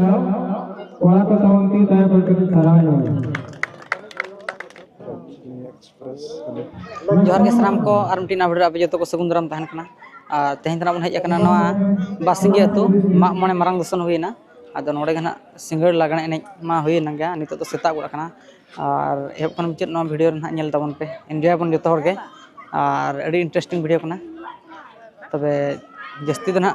कोड़ा को तवंती तय करके सराय हो जोहार के सानाम को आर मिटिन भिडियो आप जो को सगुन दाराम तहन कना तेहन तना बन हेज कना नवा बासिंगे अतु माग मने मारंग दसन हुईना आदो नोडे गना सिंगड़ लागणे एने मा हुईना गे नितो तो सेता गुड़ा कना और एहब कन मुचाद नवा भिडियो ना नेल ताबन पे एनजॉय बन जतो हर गे और अड़ी इंटरेस्टिंग भिडियो कना तबे जस्ती दो ना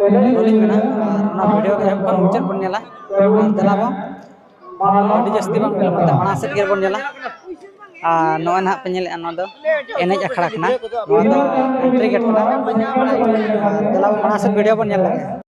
बोलिंग मेना और ना भिडियो के एहब कन मुचाद बन नेला और दलाबो अड़ी जस्ती बांग बिल मते माना सेट गे बन नेला नवा ना पे नेले अन दो एनेज अखड़ा कना नवा दो एंट्री गेट कना दलाबो माना सेट भिडियो बन नेल लगे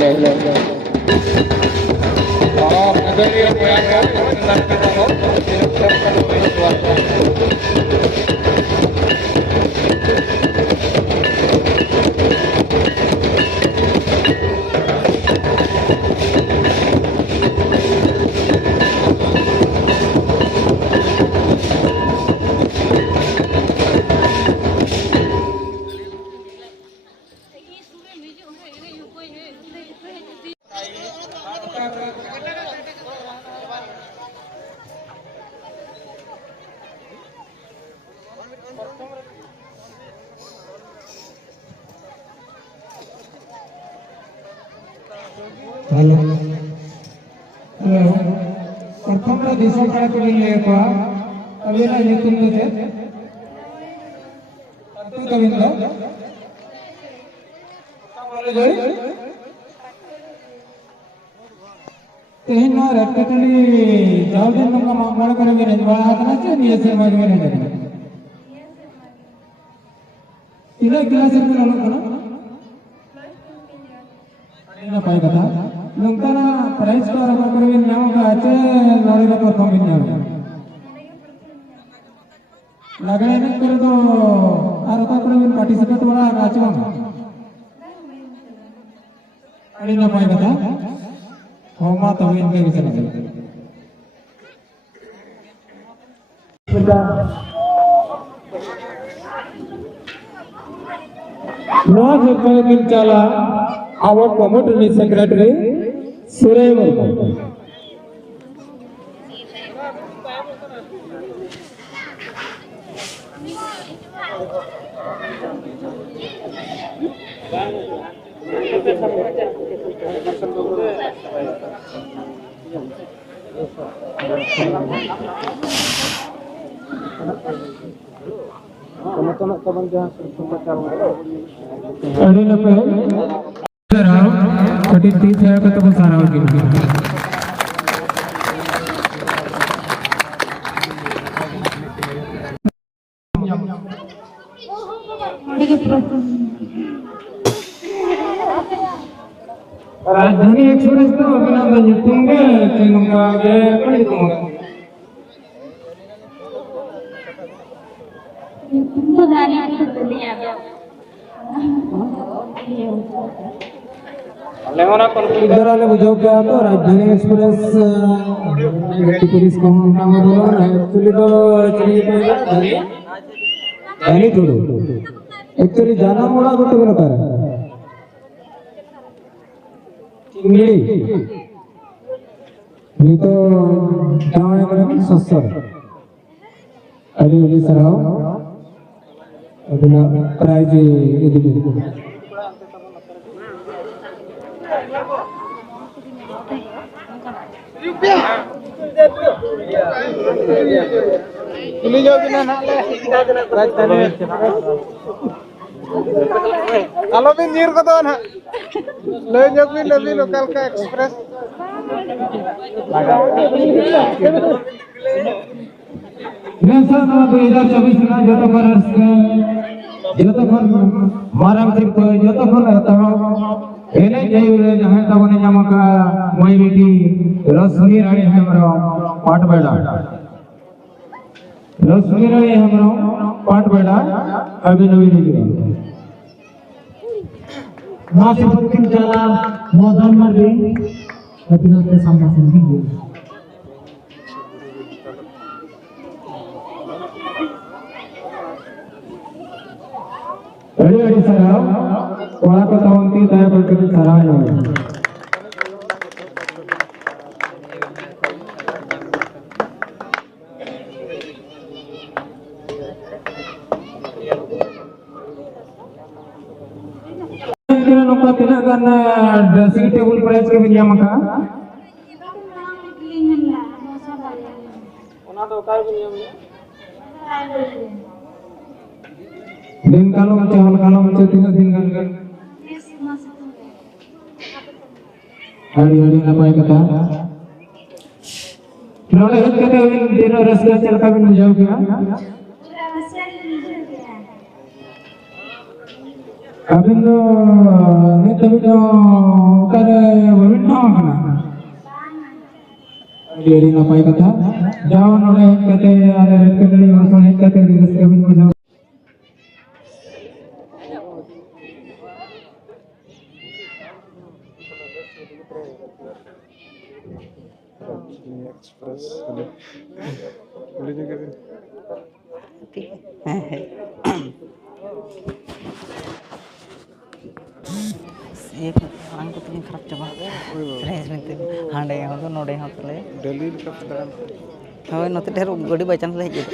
हेलो प्रथम दिशा का को लेको अभी ना नितुन थे अतु कविंद बोले जोई तेना रटकली जावदन नंगा मामला करे मेरे बड़ा हाथ ना चाहिए ये से मार में नहीं इधर गिलास में लोग करो ना पाए कथा नंतना प्राइस को आरंभ करवे न्याव का आचे लड़े का परफॉर्म न्याव लगने न करे तो आरंभ करवे पार्टिसिपेट वाला नाचो अड़ी ना पाए कथा होमा तो इनके विषय में नौ दिन चला our promotory secretary Surya Murmu. कठिन तीस है तो सारा हो गया राजधानी एक्सप्रेस तो अभिनंदन जुटूंगे चलूंगा आगे पढ़ी दूंगा तो दानी तो दुनिया इधर वाले बुझाओ क्या तो राजधानी एक्सप्रेस पुलिस को हम नाम बोलो ना एक्चुअली तो चलिए पहले छोड़ो एक्चुअली जाना मोड़ा गोटे बोलो कर चिंगड़ी ये तो गाँव में करेंगे सस्तर अली अली सराव अभी प्राइज ये दिखे पुलिस जाओ कि ना ले राजधानी हेलो भी नीर को तो ना ले जाओ कि लवी लोकल का एक्सप्रेस नेशनल 2024 ना जो तो माराम सिंह को जो तो एने जय जहां तबने नमका मई बेटी रश्मि रानी हमरो पाट बेड़ा रश्मि रानी हमरो पाट बेड़ा अभी नवी निकली मां से बुकिंग चला मौजन मर गई अपना के सामने सिंधी अरे अरे सराव कोड़ा को तवंती तय करके सराय हो किरण नोका तिना गन ड्रेसिंग टेबल प्राइस के बिया मका ओना तो काय बिया दिन कालो में हल कालो में तीन दिन गन हड़ी हड़ी नपाय कथा नोडे हत कते दिन रसला चलका बिन जाओ क्या अबिन दो नित भी तो उतारे बबिन ठाव कना अड़ी नपाय कथा जाओ नोडे हेज कते आले रेड कटड़ी वसन हेज कते रस्के बिन बुझाओ एक्सप्रेस बोले जो केविन एक आंग को तीन खराब चबा फ्रेश में हांडे हो तो नोडे हो तले दिल्ली का दान हवे नते ढेर गड़ी बाई चांस ले हेज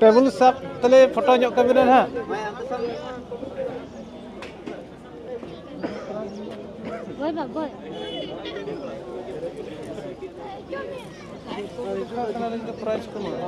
टेबल सब तले फोटो जो केविन ना Boy ba boy. प्राइस कम है